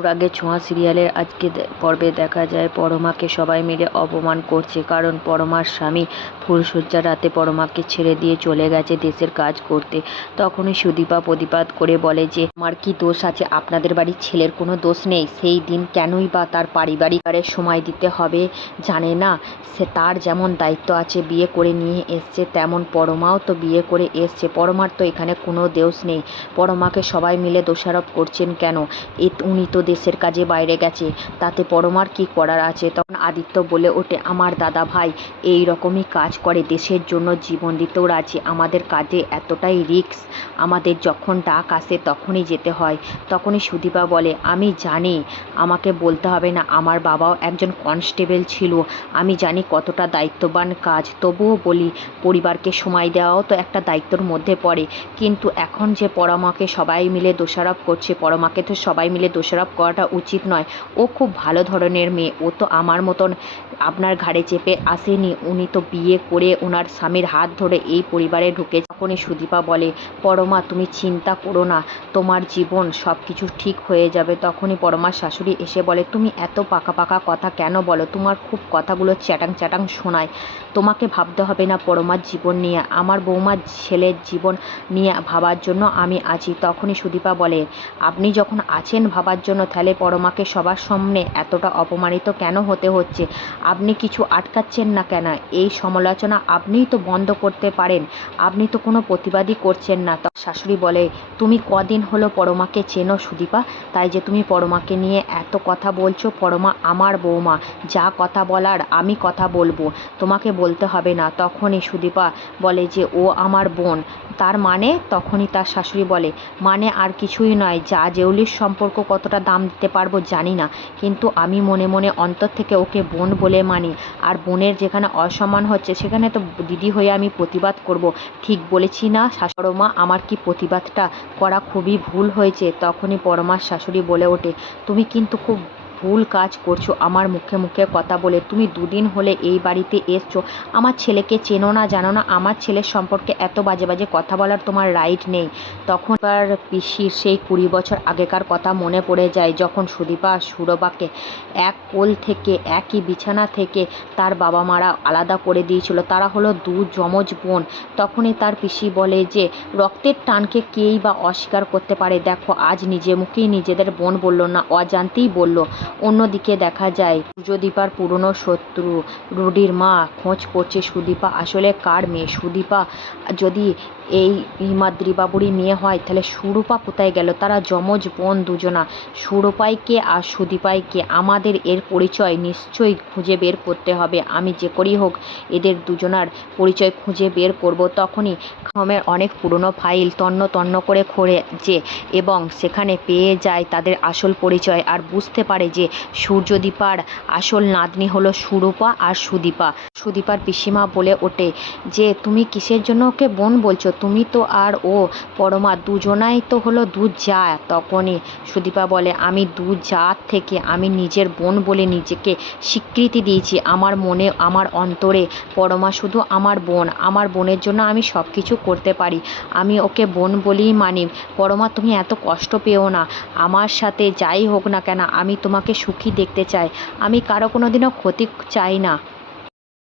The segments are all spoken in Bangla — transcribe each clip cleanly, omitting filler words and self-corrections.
অনুরাগের ছোঁয়া সিরিয়ালের আজকে পর্বে দেখা যায় পরমাকে সবাই মিলে অপমান করছে, কারণ পরমার স্বামী ফুলশয্যার রাতে পরমাকে ছেড়ে দিয়ে চলে গেছে দেশের কাজ করতে। তখনই সুদীপা প্রতিবাদ করে বলে যে আমার কি দোষ আছে, আপনাদের বাড়ির ছেলের কোনো দোষ নেই? সেই দিন কেনই বা তার পারিবারিক সময় দিতে হবে জানে না? সে তার যেমন দায়িত্ব আছে, বিয়ে করে নিয়ে এসছে, তেমন পরমাও তো বিয়ে করে এসছে। পরমার তো এখানে কোনো দোষ নেই। পরমাকে সবাই মিলে দোষারোপ করছেন কেন? উনি তো দেশের কাজে বাইরে গেছে, তাতে পরমার কি করার আছে? তখন আদিত্য বলে ওঠে, আমার দাদা ভাই এই রকমই কাজ করে, দেশের জন্য জীবন দিতেও রাজি। আমাদের কাজে এতটাই রিস্ক, আমাদের যখন ডাক আসে তখনই যেতে হয়। তখনই সুদীপা বলে, আমি জানি, আমাকে বলতে হবে না, আমার বাবাও একজন কনস্টেবল ছিল, আমি জানি কতটা দায়িত্ববান কাজ। তবুও বলি, পরিবারকে সময় দেওয়াও তো একটা দায়িত্বর মধ্যে পড়ে। কিন্তু এখন যে পরমাকে সবাই মিলে দোষারোপ করছে, পরমাকে তো সবাই মিলে দোষারোপ করাটা উচিত নয়। ও খুব ভালো ধরনের মেয়ে, ও তো আমার মতন আপনার ঘাড়ে চেপে আসেনি। উনি তো বিয়ে করে ওনার স্বামীর হাত ধরে এই পরিবারে ঢুকে। তখনই সুদীপা বলে, পরমা তুমি চিন্তা করো না, তোমার জীবন সব কিছু ঠিক হয়ে যাবে। তখনই পরমার শাশুড়ি এসে বলে, তুমি এত পাকা পাকা কথা কেন বলো? তোমার খুব কথাগুলো চ্যাটাং চ্যাটাং শোনায়। তোমাকে ভাবতে হবে না পরমার জীবন নিয়ে, আমার বৌমার ছেলের জীবন নিয়ে ভাবার জন্য আমি আছি। তখনই সুদীপা বলে, আপনি যখন আছেন ভাবার জন্য, তাহলে পরমাকে সবার সামনে এতটা অপমানিত কেন হতে হচ্ছে? আপনি কিছু আটকাচ্ছেন না কেন? এই সমালোচনা আপনিই তো বন্ধ করতে পারেন, আপনি তো কোনো প্রতিবাদই করছেন না। শাশুড়ি বলে, তুমি কদিন হলো পরমাকে চেনো সুদীপা, তাই যে তুমি পরমাকে নিয়ে এত কথা বলছো? পরমা আমার বৌমা, যা কথা বলার আমি কথা বলবো, তোমাকে বলতে হবে না। তখনই সুদীপা বলে যে ও আমার বোন, তার মানে? তখনই তার শাশুড়ি বলে, মানে আর কিছুই নয়, যা জেউলির সম্পর্ক কতটা দাম দিতে পারবো জানি না, কিন্তু আমি মনে মনে অন্তর থেকে ওকে বোন বলে মানি। আর বোনের যেখানে অসম্মান হচ্ছে সেখানে তো দিদি হয়ে আমি প্রতিবাদ করব। ঠিক বলেছি না পরমা? আমার কি প্রতিবাদটা করা খুবই ভুল হয়েছে? তখনই পরমার শাশুড়ি বলে ওঠে, তুমি কিন্তু খুব ভুল কাজ করছো আমার মুখে মুখে কথা বলে। তুমি দুদিন হলে এই বাড়িতে এসছো, আমার ছেলেকে চেনো না, জানো না? আমার ছেলের সম্পর্কে এত বাজে বাজে কথা বলার তোমার রাইট নেই। তখন তার পিসির সেই 20 বছর আগেকার কথা মনে পড়ে যায়, যখন সুদীপা সুরবাকে এক কোল থেকে, একই বিছানা থেকে তার বাবা মারা আলাদা করে দিয়েছিল। তারা হলো দু যমজ বোন। তখনই তার পিসি বলে যে রক্তের টানকে কেই বা অস্বীকার করতে পারে? দেখো, আজ নিজে মুখেই নিজেদের বোন বলল না, অজান্তেই বলল। অন্যদিকে দেখা যায় সূর্যদীপার পুরনো শত্রু রুডির মা খোঁজ করছে সুদীপা আসলে কার মেয়ে। সুদীপা যদি এই হিমাদ্রিবাবুরই মেয়ে হয়, তাহলে সুরূপা কোথায় গেল? তারা যমজ বোন দুজনা, সুরূপাইকে আর সুদীপাইকে। আমাদের এর পরিচয় নিশ্চয়ই খুঁজে বের করতে হবে, আমি যে করেই হোক এদের দুজনার পরিচয় খুঁজে বের করব। তখনই হোমের অনেক পুরনো ফাইল তন্ন তন্ন করে খোঁজে এবং সেখানে পেয়ে যায় তাদের আসল পরিচয়, আর বুঝতে পারে যে সূর্যদীপার আসল নাতনি হলো সুরূপা আর সুদীপা। সুদীপার পিসিমা বলে ওঠে যে তুমি কিসের জন্য ওকে বোন বলছো? তুমি তো আর ও পরমা দুজনাই তো হলো দু জা। তখনই সুদীপা বলে, আমি দু জাত থেকে আমি নিজের বোন বলে নিজেকে স্বীকৃতি দিয়েছি। আমার মনে, আমার অন্তরে পরমা শুধু আমার বোন। আমার বোনের জন্য আমি সব কিছু করতে পারি, আমি ওকে বোন বলেই মানি। পরমা তুমি এত কষ্ট পেও না, আমার সাথে যাই হোক না কেন আমি তোমাকে সুখী দেখতে চাই, আমি কারো কোনোদিনও ক্ষতি চাই না।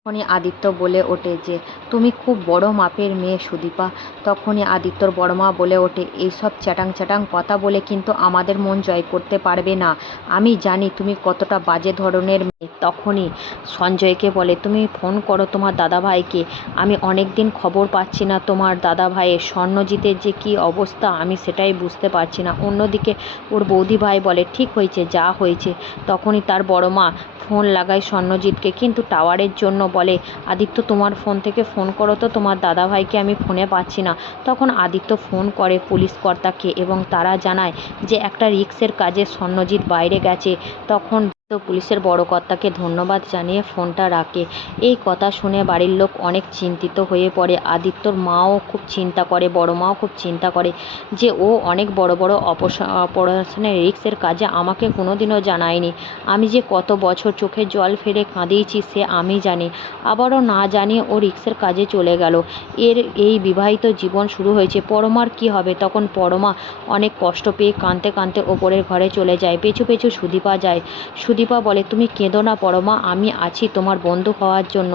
তখনই আদিত্য বলে ওঠে যে তুমি খুব বড় মাপের মেয়ে সুদীপা। তখনই আদিত্যর বড় মা বলে ওঠে, এইসব চ্যাটাং চ্যাটাং কথা বলে কিন্তু আমাদের মন জয় করতে পারবে না, আমি জানি তুমি কতটা বাজে ধরনের মেয়ে। তখনই সঞ্জয়কে বলে, তুমি ফোন করো তোমার দাদা ভাইকে, আমি অনেক দিন খবর পাচ্ছি না তোমার দাদা ভাইয়ের। স্বর্ণজিতের যে কী অবস্থা আমি সেটাই বুঝতে পারছি না। অন্যদিকে ওর বৌদি ভাই বলে, ঠিক হয়েছে যা হয়েছে। তখনই তার বড় মা ফোন লাগায় স্বর্ণজিৎকে, কিন্তু টাওয়ারের জন্য বলে, আদিত্য তোমার ফোন থেকে ফোন করো তো, তোমার দাদাভাইকে আমি ফোনে পাচ্ছি না। তখন আদিত্য ফোন করে পুলিশ কর্তাকে এবং তারা জানায় যে একটা রিক্সের কাজে স্বর্ণজিৎ বাইরে গেছে। তখন তো পুলিশের বড় কর্তাকে ধন্যবাদ জানিয়ে ফোনটা রাখে। এই কথা শুনে বাড়ির লোক অনেক চিন্তিত হয়ে পড়ে। আদিত্যর মাও খুব চিন্তা করে, বড় মাও খুব চিন্তা করে যে ও অনেক বড় বড় অপারেশনের রিস্কের কাজে আমাকে কোনোদিনও জানায়নি। আমি যে কত বছর চোখের জল ফেলে কাঁদিয়েছি সে আমি জানি। আবারও না জানিয়ে ও রিস্কের কাজে চলে গেল। এই বিবাহিত জীবন শুরু হয়েছে। পরমার কি হবে? তখন পরমা অনেক কষ্ট পেয়ে কাঁদতে কাঁদতে ওপরের ঘরে চলে যায়। পেছু পেছু সুদীপা যায়। সুদীপা বলে, তুমি কেঁদো না পরমা, আমি আছি তোমার বন্ধু হওয়ার জন্য।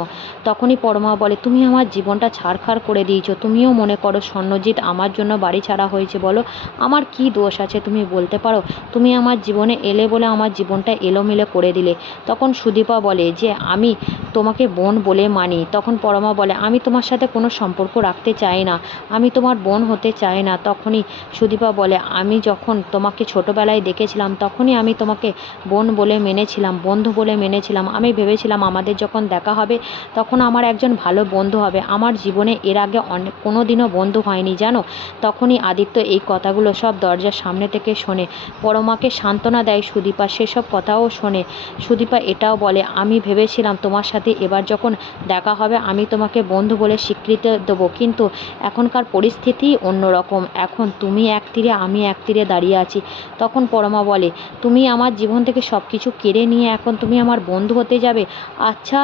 তখনই পরমা বলে, তুমি আমার জীবনটা ছাড়খাড় করে দিয়েছো। তুমিও মনে করো স্বর্ণজিৎ আমার জন্য বাড়ি ছাড়া হয়েছে? বলো আমার কি দোষ আছে তুমি বলতে পারো? তুমি আমার জীবনে এলে বলে আমার জীবনটা এলোমেলো করে দিলে। তখন সুদীপা বলে যে আমি তোমাকে বোন বলে মানি। তখন পরমা বলে, আমি তোমার সাথে কোনো সম্পর্ক রাখতে চাই না, আমি তোমার বোন হতে চাই না। তখনই সুদীপা বলে, আমি যখন তোমাকে ছোটোবেলায় দেখেছিলাম তখনই আমি তোমাকে বোন বলে মেনেছিলাম, বন্ধু বলে মেনেছিলাম। আমি ভেবেছিলাম আমাদের যখন দেখা হবে তখন আমার একজন ভালো বন্ধু হবে। আমার জীবনে এর আগে কোনো দিনও বন্ধু হয়নি জানো। তখনই আদিত্য এই কথাগুলো সব দরজার সামনে থেকে শোনে। পরমাকে সান্ত্বনা দেয় সুদীপা, সেসব কথাও শোনে। সুদীপা এটাও বলে, আমি ভেবেছিলাম তোমার সাথে এবার যখন দেখা হবে আমি তোমাকে বন্ধু বলে স্বীকৃতি দেবো, কিন্তু এখনকার পরিস্থিতি অন্যরকম। এখন তুমি এক তীরে আমি এক তীরে দাঁড়িয়ে আছি। তখন পরমা বলে, তুমি আমার জীবন থেকে সব কিছু কেড়ে নিয়ে এখন তুমি আমার বন্ধু হতে যাবে? আচ্ছা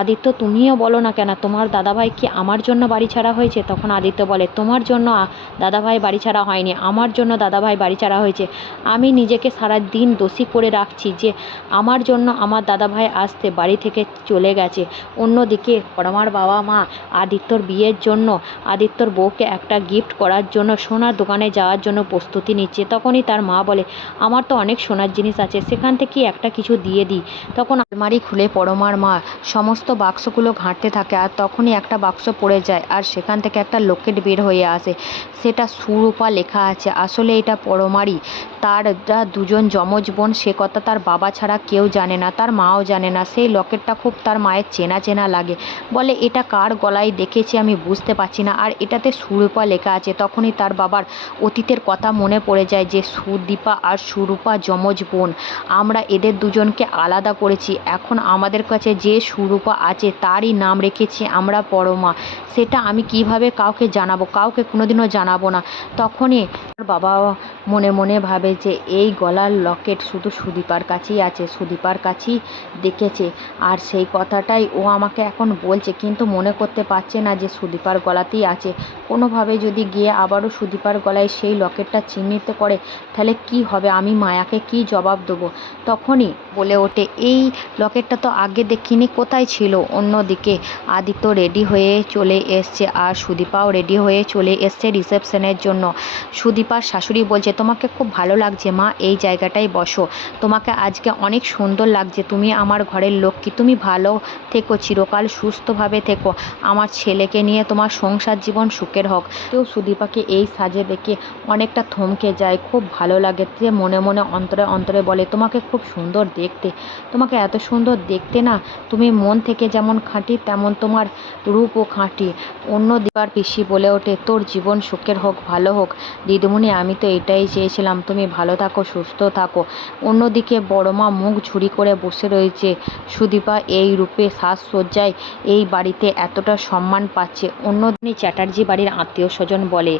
আদিত্য, তুমিও বলো না কেন তোমার দাদাভাই কি আমার জন্য বাড়ি ছাড়া হয়েছে? তখন আদিত্য বলে, তোমার জন্য দাদাভাই বাড়ি ছাড়া হয়নি, আমার জন্য দাদাভাই বাড়ি ছাড়া হয়েছে। আমি নিজেকে সারা দিন দোষী করে রাখছি যে আমার জন্য আমার দাদাভাই আসতে বাড়ি থেকে চলে গেছে। অন্যদিকে পরমার বাবা মা আদিত্যর বিয়ের জন্য আদিত্যর বউকে একটা গিফট করার জন্য সোনার দোকানে যাওয়ার জন্য প্রস্তুতি নিচ্ছে। তখনই তার মা বলে, আমার তো অনেক সোনার জিনিস আছে, সেখান থেকে একটা কিছু দিয়ে দিই। তখন আলমারি খুলে পরমার মা সমস্ত বাক্সগুলো ঘাঁটতে থাকে, আর তখনই একটা বাক্স পড়ে যায় আর সেখান থেকে একটা লকেট বের হয়ে আসে। সেটা সুরূপা লেখা আছে। আসলে এটা পরমারই। তার দুজন যমজ বোন, সে কথা তার বাবা ছাড়া কেউ জানে না, তার মাও জানে না। সেই লকেটটা খুব তার মায়ের চেনা চেনা লাগে। বলে, এটা কার গলায় দেখেছি আমি বুঝতে পারছি না, আর এটাতে সুরূপা লেখা আছে। তখনই তার বাবার অতীতের কথা মনে পড়ে যায় যে সুদীপা আর সুরূপা যমজ বোন, আমরা এদের দুজনকে আলাদা করেছি। এখন আমাদের কাছে যে সুরূপা আছে তারই নাম রেখেছি আমরা পরমা। সেটা আমি কিভাবে কাউকে জানাবো? কাউকে কোনোদিনও জানাবো না। তখনই বাবা মনে মনে ভাবে যে এই গলার লকেট শুধু সুদীপার কাছেই আছে, সুদীপার কাছেই দেখেছে, আর সেই কথাটাই ও আমাকে এখন বলছে, কিন্তু মনে করতে পারছে না যে সুদীপার গলাতেই আছে। কোনোভাবে যদি গিয়ে আবারও সুদীপার গলায় সেই লকেটটা চিহ্নিত করে তাহলে কি হবে? আমি মায়াকে কি জবাব দেবো? তখনই বলে ওঠে, এই লকেটটা তো আগে দেখিনি, কোথায় ছিল? অন্যদিকে আদিত্য রেডি হয়ে চলে এসছে আর সুদীপাও রেডি হয়ে চলে এসছে রিসেপশনের জন্য। সুদীপার শাশুড়ি বলছে, তোমাকে খুব ভালো লাগছে মা, এই জায়গাটায় বসো, তোমাকে আজকে অনেক সুন্দর লাগছে, তুমি আমার ঘরের লক্ষ্মী, তুমি ভালো থেকো, চিরকাল সুস্থভাবে থেকো, আমার ছেলেকে নিয়ে তোমার সংসার জীবন সুখের হোক। তো সুদীপাকে এই সাজে দেখে অনেকটা থমকে যায়, খুব ভালো লাগে। সে মনে মনে অন্তরে অন্তরে বলে, তোমাকে খুব সুন্দর দেখতে, তোমাকে এত সুন্দর দেখতে না, তুমি মন থেকে যেমন খাঁটি তেমন তোমার রূপও খাঁটি। অন্য দিবার পিসি বলে ওঠে, তোর জীবন সুখের হোক, ভালো হোক দিদিমণি, আমি তো এটাই চেয়েছিলাম, তুমি ভালো থাকো, সুস্থ থাকো। অন্যদিকে বড়মা মুখ ঝুরি করে বসে রয়েছে। সুদীপা এই রূপে সাজসজ্জায় এই বাড়িতে এতটা সম্মান পাচ্ছে। অন্যদিন চ্যাটার্জি বাড়ির আত্মীয় স্বজন বলে,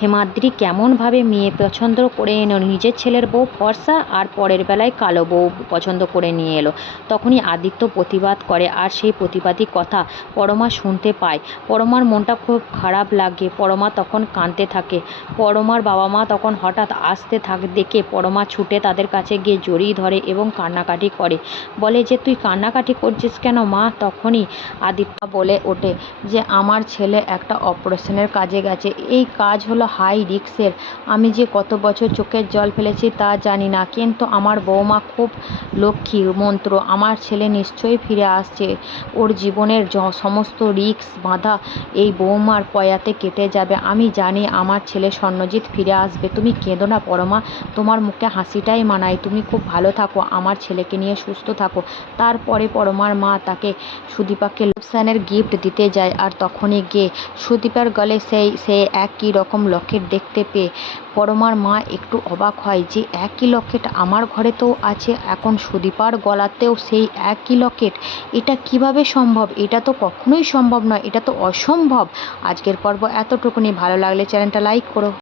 হেমাদ্রি কেমনভাবে মেয়ে পছন্দ করে এলো, নিজের ছেলের বউ ফর্সা আর পরের বেলায় কালো বউ পছন্দ করে নিয়ে এলো। তখনই আদিত্য প্রতিবাদ করে, আর সেই প্রতিবাদী কথা পরমা শুনতে পায়। পরমার মনটা খুব খারাপ লাগে। পরমা তখন কাঁদতে থাকে। পরমার বাবা মা তখন হঠাৎ আসতে দেখে পরমা ছুটে তাদের কাছে গিয়ে জড়িয়ে ধরে এবং কান্নাকাটি করে। বলে যে, তুই কান্নাকাটি করছিস কেন মা? তখনই আদিত্য বলে ওঠে যে, আমার ছেলে একটা অপারেশনের কাজে গেছে, এই কাজ হলো হাই রিস্কের। আমি যে কত বছর চোখের জল ফেলেছি তা জানি না, কিন্তু আমার বৌমা খুব লক্ষ্মী মন্ত্র, আমার ছেলে নিশ্চয়ই ফিরে আসছে। ওর জীবনের সমস্ত রিস্ক বাঁধা এই বৌমার পয়াতে কেটে যাবে। আমি জানি আমার ছেলে স্বর্ণজিৎ ফিরে আসবে। তুমি কেঁদো না পরমা, তোমার মুখে হাসিটাই মানায়, তুমি খুব ভালো থাকো, আমার ছেলেকে নিয়ে সুস্থ থাকো। তারপরে পরমার মা তাকে সুদীপাকে রিসেপশনের গিফট দিতে যায়, আর তখনই গিয়ে সুদীপার গলে সেই একই রকম লকেট দেখতে পেয়ে পরমার মা একটু অবাক হয় যে একই লকেট আমার ঘরে তো আছে, এখন তখন সুদীপার গলাতেও সেই একই লকেট। এটা কিভাবে সম্ভব? এটা তো কখনোই সম্ভব নয়, এটা তো অসম্ভব। আজকের পর্ব এতটুকুনি। ভালো লাগলে চ্যানেলটা লাইক করো।